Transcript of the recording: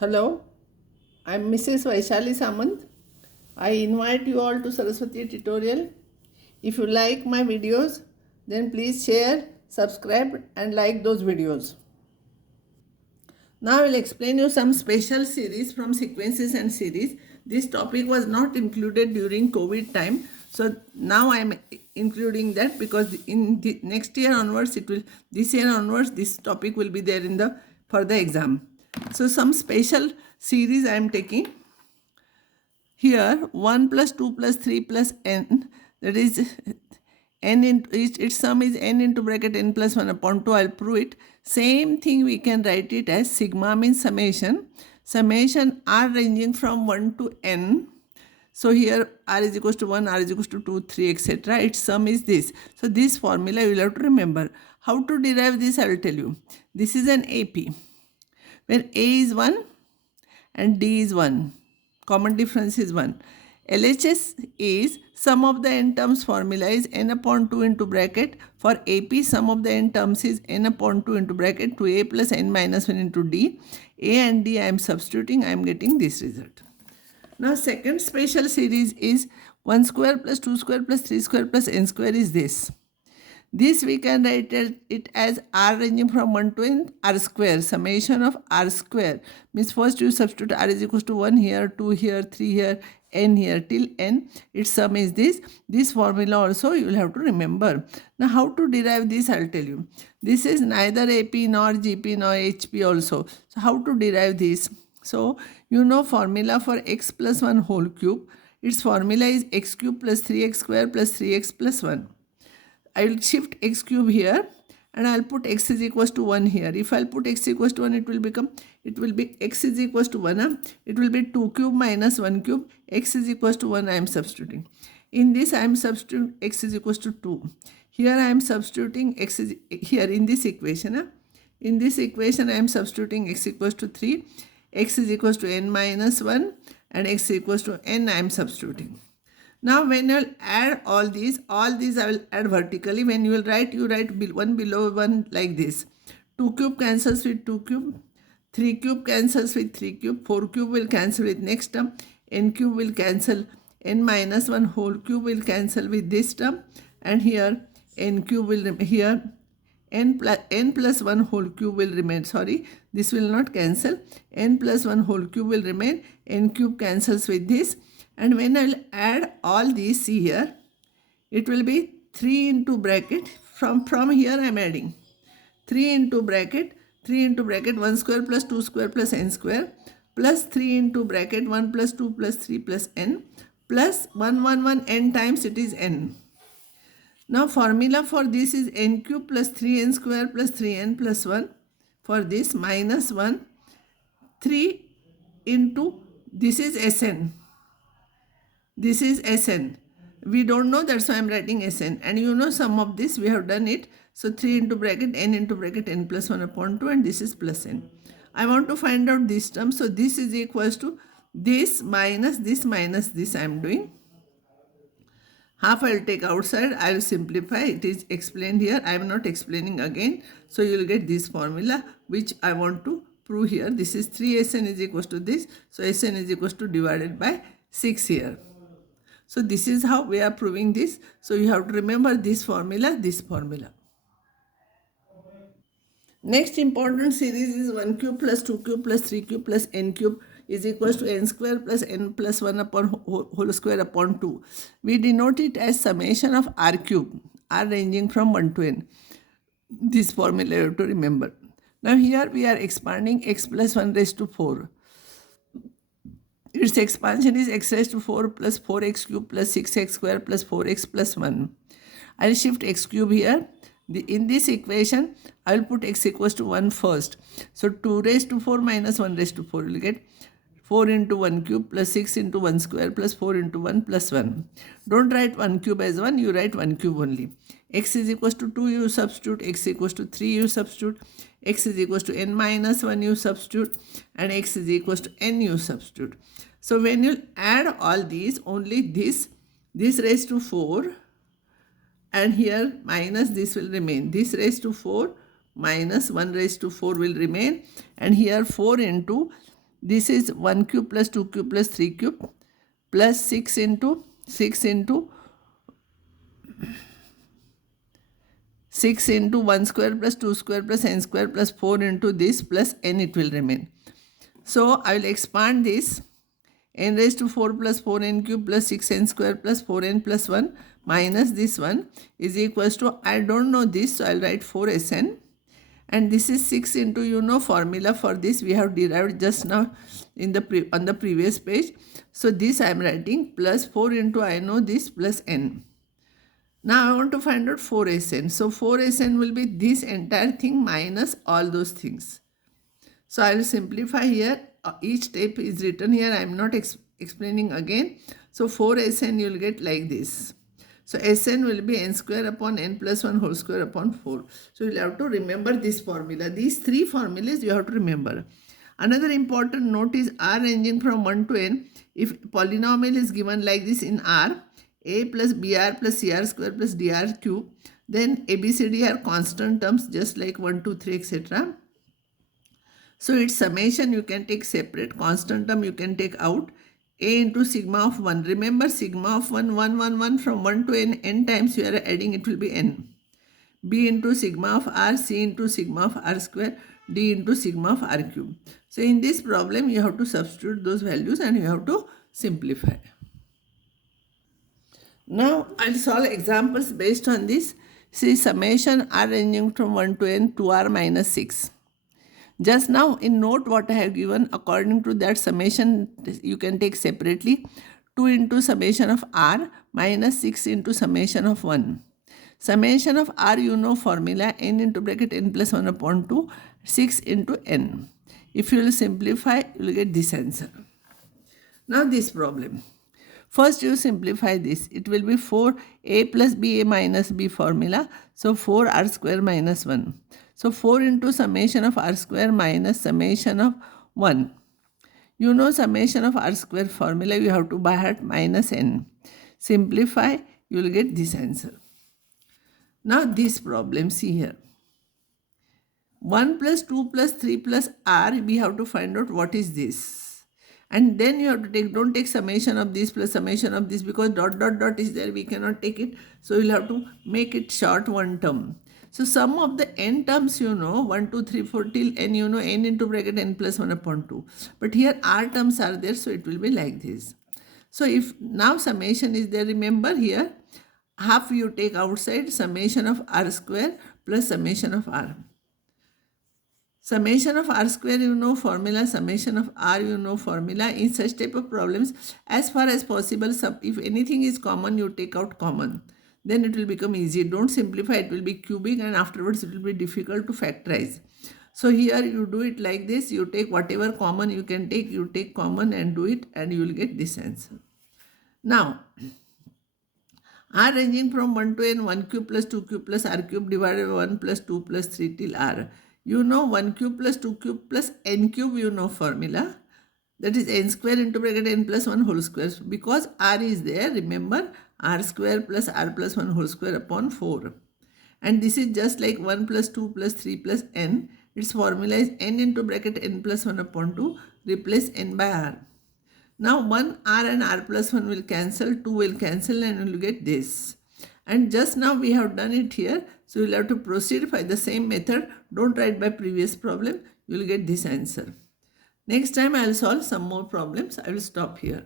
Hello, I'm Mrs. Vaishali Samant. I invite you all to Saraswati tutorial. If you like my videos, then please share, subscribe and like those videos. Now I will explain you some special series from sequences and series. This topic was not included during COVID time. So now I am including that because in the next year onwards, this year onwards, this topic will be there in the for the exam. So some special series I am taking. Here 1 plus 2 plus 3 plus n, that is n into its sum is n into bracket n plus 1 upon 2. I'll prove it. Same thing we can write it as sigma means summation r ranging from 1 to n. So here r is equals to 1, r is equals to 2, 3, etc. Its sum is this. So this formula you will have to remember. How to derive this I will tell you. This is an AP where a is 1 and d is 1. Common difference is 1. LHS is sum of the n terms formula is n upon 2 into bracket. For AP, sum of the n terms is n upon 2 into bracket 2a plus n minus 1 into d. A and d I am substituting, I am getting this result. Now second special series is 1 square plus 2 square plus 3 square plus n square is this. This we can write it as r ranging from 1 to n r square, summation of r square. Means first you substitute r is equals to 1 here, 2 here, 3 here, n here till n. Its sum is this. This formula also you will have to remember. Now how to derive this I will tell you. This is neither AP nor GP nor HP also. So how to derive this? So you know formula for x plus 1 whole cube. Its formula is x cube plus 3x square plus 3x plus 1. I will shift x cube here and I will put x is equals to 1 here. If I will put x equals to 1, it will be x is equals to 1. It will be 2 cube minus 1 cube. X is equals to 1 I am substituting. In this I am substituting x is equals to 2. Here I am substituting x is here in this equation. In this equation I am substituting x equals to 3. X is equals to n minus 1 and x is equals to n I am substituting. Now when you will add all these I will add vertically. When you will write, you write one below one like this. 2 cube cancels with 2 cube, 3 cube cancels with 3 cube, 4 cube will cancel with next term, n cube will cancel, n minus 1 whole cube will cancel with this term, and here n cube will here n plus 1 whole cube will remain. Sorry, this will not cancel. N plus 1 whole cube will remain. N cube cancels with this. And when I will add all these, see here, it will be 3 into bracket. From here I am adding 3 into bracket 1 square plus 2 square plus n square plus 3 into bracket 1 plus 2 plus 3 plus n plus 1 n times it is n. Now formula for this is n cube plus 3n square plus 3n plus 1. For this minus 1, 3 into, this is Sn. This is Sn. We don't know, that's why I am writing Sn. And you know sum of this, we have done it. So 3 into bracket n plus 1 upon 2, and this is plus n. I want to find out this term. So this is equals to this minus this I am doing. Half I will take outside. I will simplify. It is explained here. I am not explaining again. So you will get this formula which I want to prove here. This is 3Sn is equals to this. So Sn is equals to divided by 6 here. So this is how we are proving this. So you have to remember this formula, Next important series is 1 cube plus 2 cube plus 3 cube plus n cube is equals to n square plus n plus 1 upon whole square upon 2. We denote it as summation of r cube, r ranging from 1 to n. This formula you have to remember. Now here we are expanding x plus 1 raised to 4. Its expansion is x raised to 4 plus 4x cube plus 6x square plus 4x plus 1. I will shift x cube here. In this equation, I will put x equals to 1 first. So 2 raised to 4 minus 1 raised to 4. You will get 4 into 1 cube plus 6 into 1 square plus 4 into 1 plus 1. Don't write 1 cube as 1, you write 1 cube only. X is equals to 2, you substitute. X equals to 3, you substitute. X is equals to n minus 1, you substitute. And x is equals to n, you substitute. So when you add all these, only this raised to 4 and here minus this will remain. This raised to 4 minus 1 raised to 4 will remain, and here 4 into This is 1 cube plus 2 cube plus 3 cube plus 6 into 1 square plus 2 square plus n square plus 4 into this plus n it will remain. So I will expand this. N raised to 4 plus 4n cube plus 6n square plus 4n plus 1 minus this one is equals to, I don't know this, so I will write 4sn. And this is 6 into, formula for this we have derived just now in the on the previous page. So this I am writing plus 4 into, I know this, plus n. Now I want to find out 4sn. So 4sn will be this entire thing minus all those things. So I will simplify here. Each step is written here. I am not explaining again. So 4sn you will get like this. So Sn will be n square upon n plus 1 whole square upon 4. So you will have to remember this formula. These three formulas you have to remember. Another important note is R ranging from 1 to n. If polynomial is given like this in R, a plus br plus cr square plus dr cube, then abcd are constant terms just like 1, 2, 3, etc. So its summation you can take separate, constant term you can take out. A into sigma of 1. Remember sigma of 1, 1, 1, 1 from 1 to n times you are adding, it will be n. B into sigma of r, C into sigma of r square, D into sigma of r cube. So in this problem you have to substitute those values and you have to simplify. Now I'll solve examples based on this. See, summation r ranging from 1 to n 2r minus 6. Just now in note what I have given, according to that summation you can take separately. 2 into summation of r minus 6 into summation of 1. Summation of r formula, n into bracket n plus 1 upon 2, 6 into n. If you will simplify, you will get this answer. Now this problem. First you simplify this. It will be 4a plus ba minus b formula. So 4r square minus 1. So 4 into summation of r square minus summation of 1. Summation of r square formula you have to by heart minus n. Simplify, you will get this answer. Now this problem, see here. 1 plus 2 plus 3 plus r, we have to find out what is this. And then you have to take, don't take summation of this plus summation of this because dot dot dot is there, we cannot take it. So you'll have to make it short one term. So sum of the n terms 1, 2, 3, 4 till n, n into bracket n plus 1 upon 2. But here r terms are there, so it will be like this. So if now summation is there, remember here, half you take outside, summation of r square plus summation of r. Summation of r square formula, summation of r formula. In such type of problems, as far as possible, if anything is common, you take out common. Then it will become easy. Don't simplify, it will be cubic and afterwards it will be difficult to factorize. So here you do it like this, you take whatever common you can take, you take common and do it and you will get this answer. Now, r ranging from 1 to n, 1 cube plus 2 cube plus r cube divided by 1 plus 2 plus 3 till r. 1 cube plus 2 cube plus n cube formula. That is n square into bracket n plus 1 whole square. Because r is there, remember r square plus r plus 1 whole square upon 4. And this is just like 1 plus 2 plus 3 plus n. Its formula is n into bracket n plus 1 upon 2. Replace n by r. Now 1 r and r plus 1 will cancel, 2 will cancel and you will get this. And just now we have done it here. So you will have to proceed by the same method. Don't write by previous problem. You will get this answer. Next time I will solve some more problems. I will stop here.